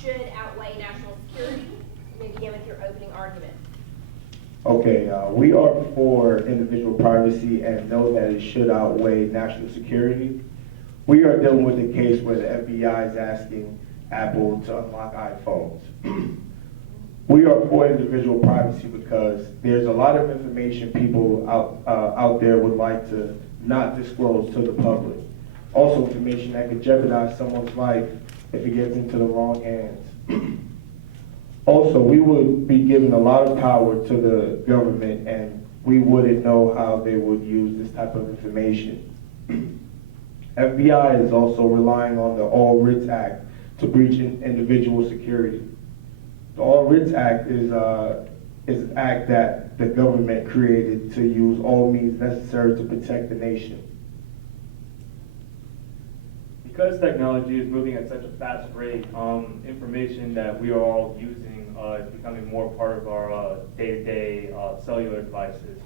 should outweigh national security? You may begin with your opening argument. Okay, we are for individual privacy and know that it should outweigh national security. We are dealing with a case where the FBI is asking Apple to unlock iPhones. We are for individual privacy because there's a lot of information people out there would like to not disclose to the public. Also information that could jeopardize someone's life if it gets into the wrong hands. Also, we would be giving a lot of power to the government and we wouldn't know how they would use this type of information. FBI is also relying on the All Writs Act to breach individual security. The All Writs Act is an act that the government created to use all means necessary to protect the nation. Because technology is moving at such a fast rate, information that we are all using is becoming more part of our day-to-day cellular devices.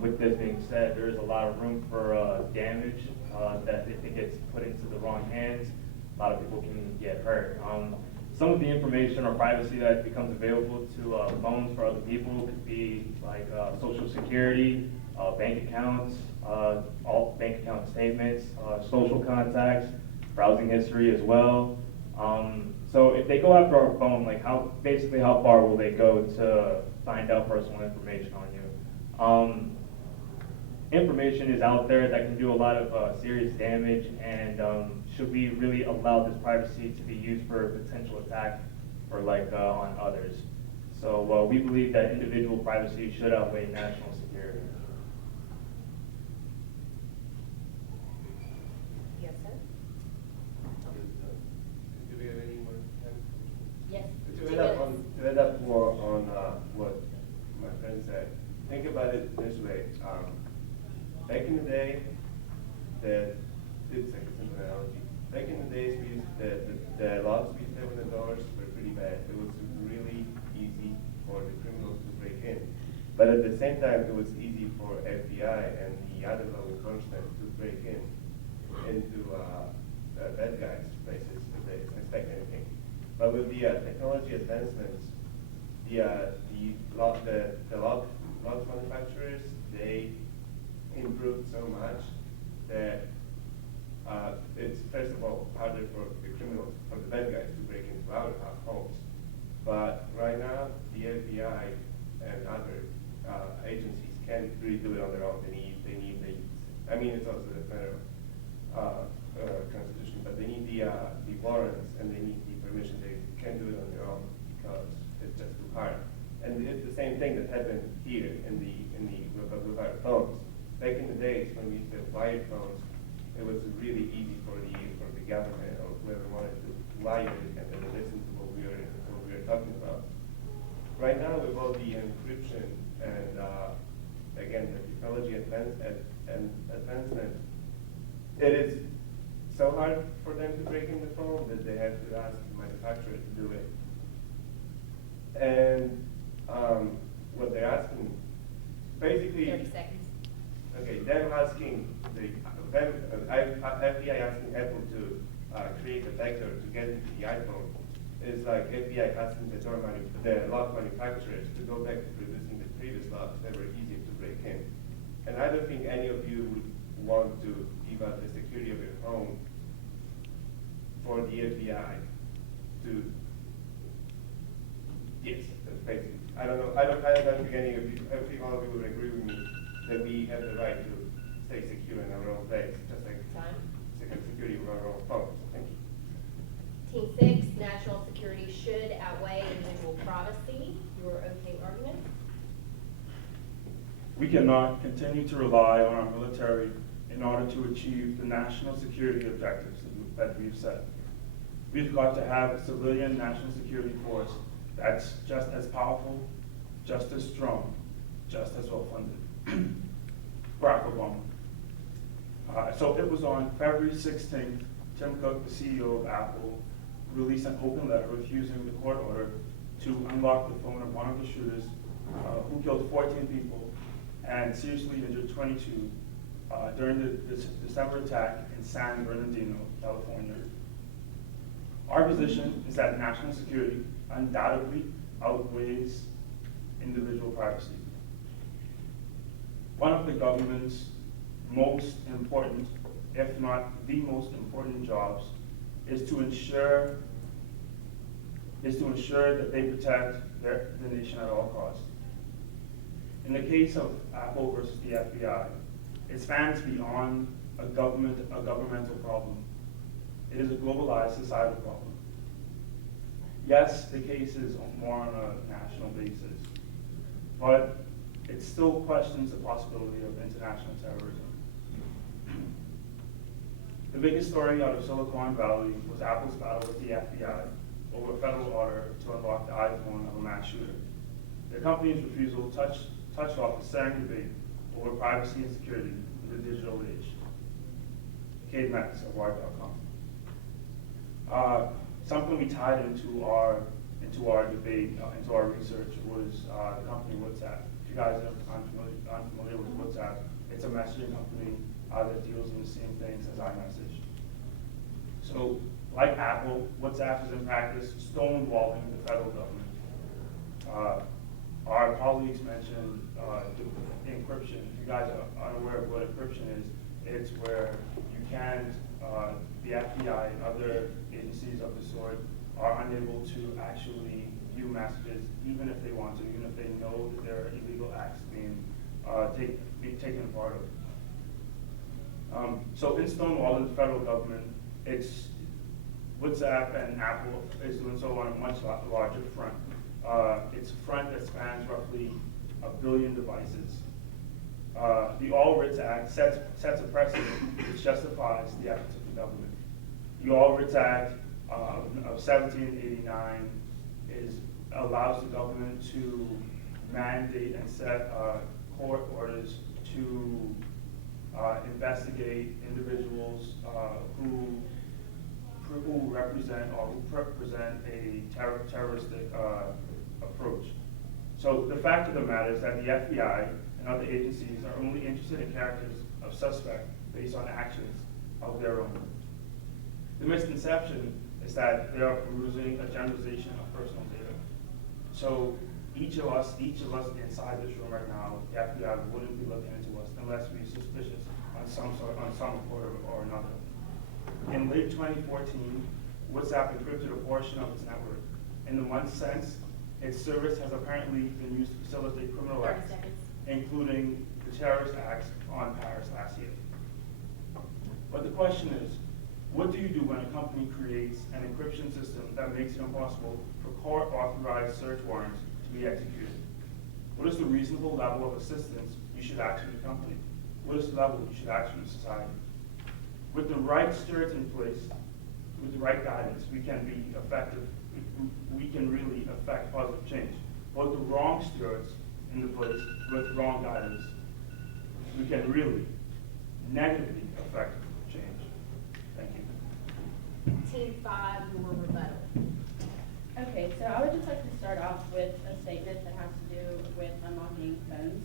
With this being said, there is a lot of room for damage that if it gets put into the wrong hands, a lot of people can get hurt. Some of the information or privacy that becomes available to phones for other people could be like social security, bank accounts, all bank account statements, social contacts, browsing history as well. So if they go after our phone, like basically how far will they go to find out personal information on you? Information is out there that can do a lot of serious damage, and should we really allow this privacy to be used for a potential attack or like on others? So we believe that individual privacy should outweigh national security. Yes, sir? Do we have any more time? Yes. To add up more on what my friend said, think about it this way. Back in the day, it's like a simple analogy. Back in the days, the locks we used to have on the doors were pretty bad. It was really easy for the criminals to break in. But at the same time, it was easy for FBI and the other law enforcement to break into bad guys' places if they suspect anything. But with the technology advancements, the lock manufacturers, they improved so much that it's first of all harder for the criminals, for the bad guys to break into our homes. But right now, the FBI and other agencies can't really do it on their own. They need I mean, it's also the federal constitution, but they need the warrants and they need the permission. They can't do it on their own because it's just too hard. And it's the same thing that happened here with our phones. Back in the days when we used to have wired phones, it was really easy for the government or whoever wanted to wire it and then listen to what we were talking about. Right now, with all the encryption and again the technology advancement, it is so hard for them to break in the phone that they have to ask the manufacturer to do it. And what they're asking, basically. 30 seconds. Okay, them asking FBI asking Apple to create a vector to get into the iPhone is like FBI asking the lock manufacturers to go back to producing the previous locks that were easier to break in. And I don't think any of you would want to give up the security of your home for the FBI to. Yes, that's basically. I don't think any of you. I think all of you would agree with me that we have the right to stay secure in our own place, just like security of our own phones. Thank you. Team 6, national security should outweigh individual privacy. Your opening argument. We cannot continue to rely on our military in order to achieve the national security objectives that we've set. We've got to have a civilian national security force that's just as powerful, just as strong, just as well funded. Barack Obama. So it was on February 16th, Tim Cook, the CEO of Apple, released an open letter refusing the court order to unlock the phone of one of the shooters who killed 14 people and seriously injured 22 during the December attack in San Bernardino, California. Our position is that national security undoubtedly outweighs individual privacy. One of the government's most important, if not the most important jobs, is to ensure that they protect the nation at all costs. In the case of Apple versus the FBI, it spans beyond a governmental problem. It is a globalized societal problem. Yes, the case is more on a national basis, but it still questions the possibility of international terrorism. The biggest story out of Silicon Valley was Apple's battle with the FBI over a federal order to unlock the iPhone of a mass shooter. The company's refusal touched off a staring debate over privacy and security in the digital age. Cade Metz of Wired.com. Something we tied into our debate, into our research, was the company WhatsApp. If you guys aren't familiar with WhatsApp, it's a messaging company that deals in the same things as iMessage. So, like Apple, WhatsApp is in practice stonewalling the federal government. Our colleagues mentioned encryption. If you guys are unaware of what encryption is, it's where you can't, the FBI and other agencies of the sort are unable to actually view messages, even if they want to, even if they know that there are illegal acts being taken part of. So in stonewalling the federal government, it's WhatsApp and Apple is doing so on a much larger front. It's a front that spans roughly 1 billion devices. The All Writs Act sets a precedent which justifies the efforts of the government. The All Writs Act of 1789 allows the government to mandate and set court orders to investigate individuals who represent a terroristic approach. So the fact of the matter is that the FBI and other agencies are only interested in characters of suspect based on actions of their own. The misconception is that they are perusing a generalization of personal data. So each of us inside this room right now, the FBI wouldn't be looking into us unless we're suspicious on some report or another. In late 2014, WhatsApp encrypted a portion of its network. In the months since, its service has apparently been used to facilitate criminal 30 acts, seconds. including the terrorist acts on Paris last year. But the question is, what do you do when a company creates an encryption system that makes it impossible for court-authorized search warrants to be executed? What is the reasonable level of assistance you should ask from the company? What is the level you should ask from society? With the right stewards in place, with the right guidance, we can be effective. We can really affect positive change. But with the wrong stewards in the place, with wrong guidance, we can really negatively affect change. Thank you. Team 5, your rebuttal. Okay, so I would just like to start off with a statement that has to do with unlocking phones.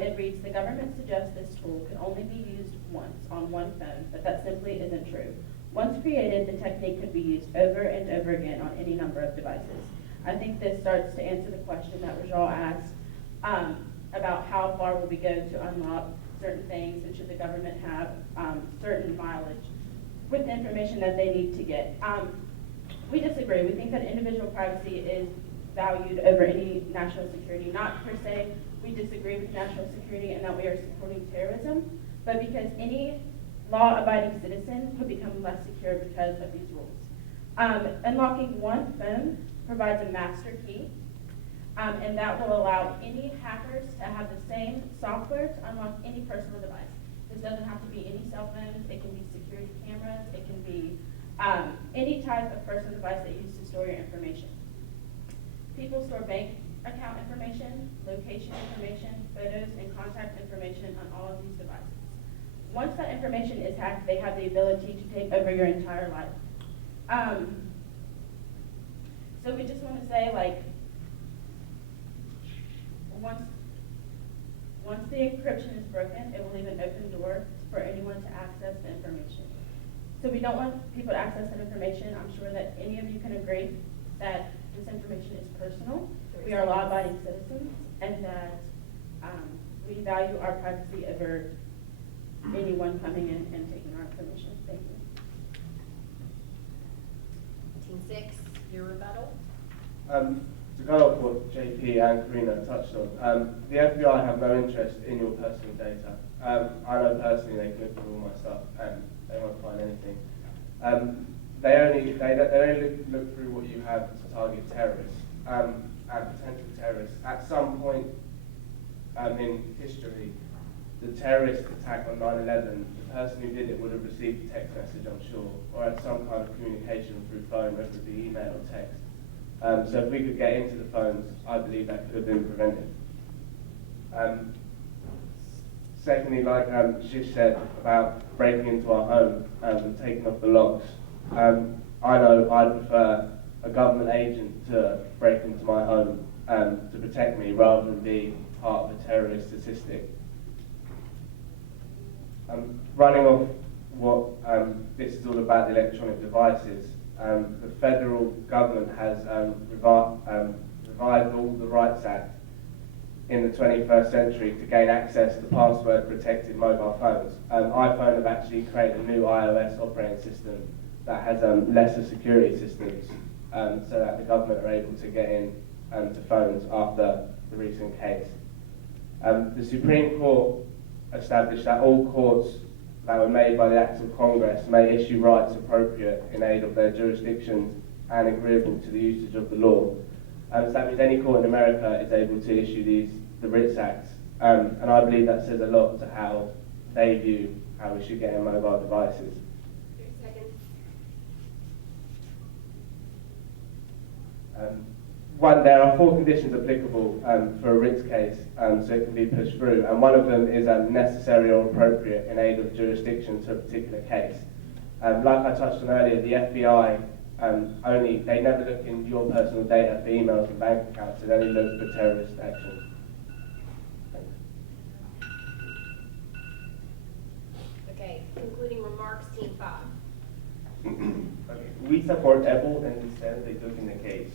It reads, the government suggests this tool can only be used once on one phone, but that simply isn't true. Once created, the technique could be used over and over again on any number of devices. I think this starts to answer the question that Rajal asked about how far will we go to unlock certain things, and should the government have certain mileage with the information that they need to get. We disagree. We think that individual privacy is valued over any national security. Not per se we disagree with national security and that we are supporting terrorism, but because any law-abiding citizen would become less secure because of these rules. Unlocking one phone provides a master key, and that will allow any hackers to have the same software to unlock any personal device. This doesn't have to be any cell phones. It can be security cameras. It can be any type of personal device that you use to store your information. People store bank account information, location information, photos, and contact information on all of these devices. Once that information is hacked, they have the ability to take over your entire life. So we just want to say, like, once the encryption is broken, it will leave an open door for anyone to access the information. So we don't want people to access that information. I'm sure that any of you can agree that this information is personal. We are law-abiding citizens, and that we value our privacy over anyone coming in and taking our information. Thank you. Team 6, your rebuttal? To go off what JP and Karina touched on, the FBI have no interest in your personal data. I know personally they can look through all my stuff and they won't find anything. They only look through what you have to target terrorists and potential terrorists. At some point in history, the terrorist attack on 9/11, the person who did it would have received a text message, I'm sure, or had some kind of communication through phone, whether it be email or text. So if we could get into the phones, I believe that could have been prevented. Secondly, like Shish said about breaking into our home and taking off the locks, I know I'd prefer a government agent to break into my home to protect me rather than be part of a terrorist statistic. Running off what this is all about, the electronic devices, the federal government has revised all the Rights Act in the 21st century to gain access to password-protected mobile phones. iPhone have actually created a new iOS operating system that has lesser security systems so that the government are able to get in to phones after the recent case. The Supreme Court established that all courts that were made by the Acts of Congress may issue rights appropriate in aid of their jurisdictions and agreeable to the usage of the law. So that means any court in America is able to issue the Writs Acts. And I believe that says a lot to how they view how we should get in mobile devices. 3 seconds. There are 4 conditions applicable for a Writs case, so it can be pushed through, and one of them is necessary or appropriate in aid of jurisdiction to a particular case. Like I touched on earlier, the FBI they never look in your personal data for emails and bank accounts, they only look for terrorist action. Okay, concluding remarks, Team 5. Okay. We support Apple and the stand they took in this case.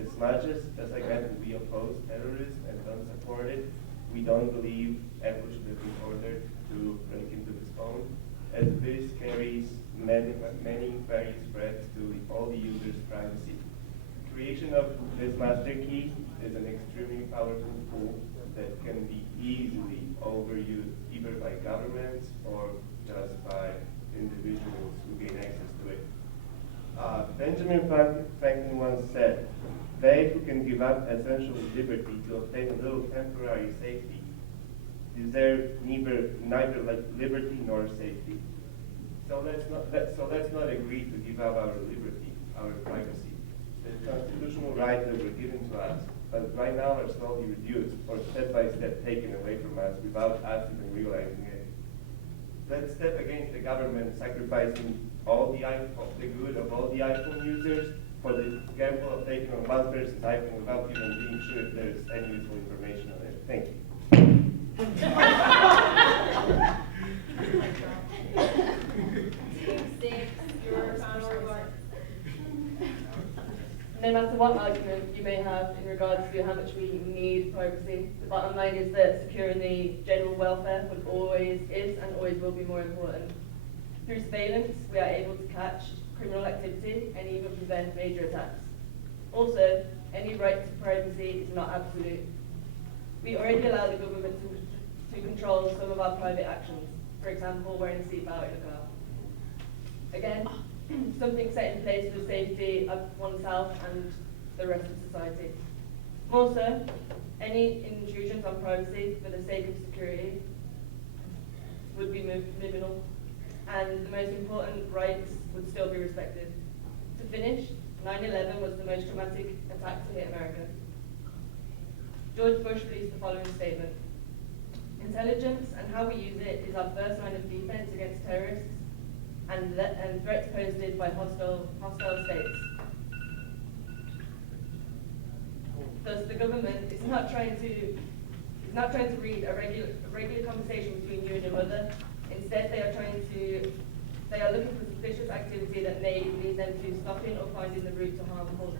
As much as again we oppose terrorism and don't support it, we don't believe Apple should have been ordered to break into this phone, as this carries many various threats to all the users' privacy. The creation of this master key is an extremely powerful tool that can be easily overused either by governments or just by individuals who gain access to it. Benjamin Franklin once said, "They who can give up essential liberty to obtain a little temporary safety deserve neither liberty nor safety." So let's not agree to give up our liberty, our privacy. The constitutional rights that were given to us, but right now are slowly reduced or step by step taken away from us without us even realizing it. Let's step against the government sacrificing the good of all the iPhone users for the gamble of taking on one person's iPhone without even being sure if there's any useful information on it. Thank you. Team 6, your final remarks. No matter what argument you may have in regards to how much we need privacy, the bottom line is that securing the general welfare always is and always will be more important. Through surveillance, we are able to catch criminal activity and even prevent major attacks. Also, any right to privacy is not absolute. We already allow the government to control some of our private actions, for example, wearing a seatbelt in a car. Again, something set in place for the safety of oneself and the rest of society. More so, any intrusions on privacy for the sake of security would be minimal, and the most important rights would still be respected. To finish, 9/11 was the most traumatic attack to hit America. George Bush released the following statement: "Intelligence and how we use it is our first line of defense against terrorists and threats posed by hostile states." Thus, the government is not trying to read a regular conversation between you and your mother. Instead, they are trying to They are looking for suspicious activity that may lead them to stopping or finding the route to harmful